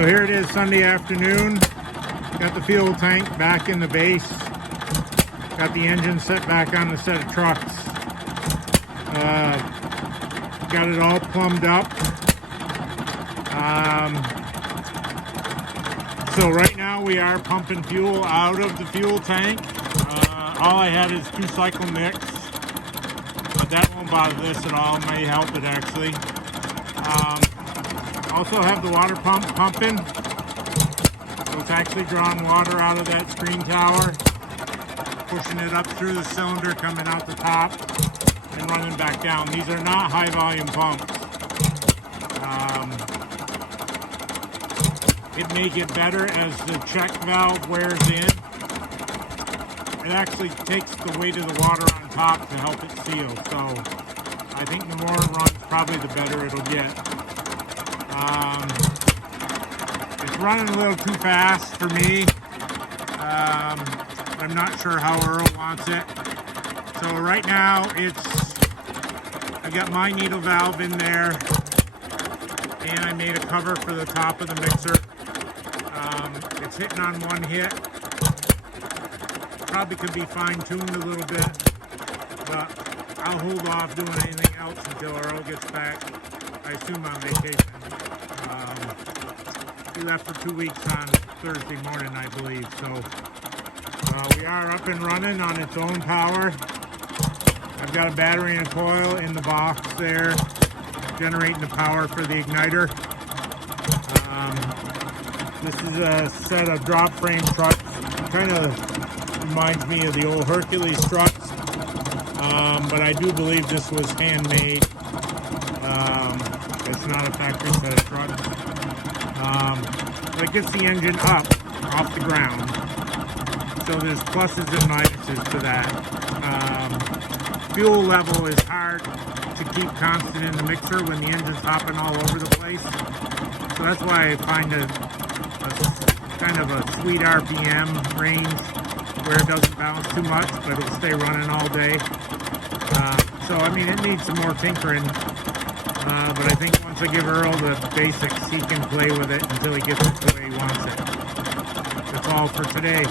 So here it is Sunday afternoon. Got the fuel tank back in the base. Got the engine set back on the set of trucks. Got it all plumbed up. So right now we are pumping fuel out of the fuel tank. All I had is 2-cycle mix, but that won't bother this at all. It may help it actually. Also have the water pump pumping. So it's actually drawing water out of that screen tower, pushing it up through the cylinder, coming out the top, and running back down. These are not high volume pumps. It may get better as the check valve wears in. It actually takes the weight of the water on top to help it seal. So I think the more it runs, probably the better it'll get. It's running a little too fast for me. I'm not sure how Earl wants it. So right now I got my needle valve in there, and I made a cover for the top of the mixer. It's hitting on one hit. Probably could be fine-tuned a little bit, but I'll hold off doing anything else until Earl gets back. I assume on vacation. He left for 2 weeks on Thursday morning, I believe. So we are up and running on its own power. I've got a battery and a coil in the box there, generating the power for the igniter. This is a set of drop frame trucks. It kind of reminds me of the old Hercules trucks, but I do believe this was handmade. It's not a factory set of trucks. But it gets the engine up off the ground. So there's pluses and minuses to that. Fuel level is hard to keep constant in the mixer when the engine's hopping all over the place. So that's why I find a kind of a sweet RPM range where it doesn't bounce too much, but it'll stay running all day. So I mean, it needs some more tinkering, but I think once I give Earl the basics, he can play with it until he gets it the way he wants it. That's all for today.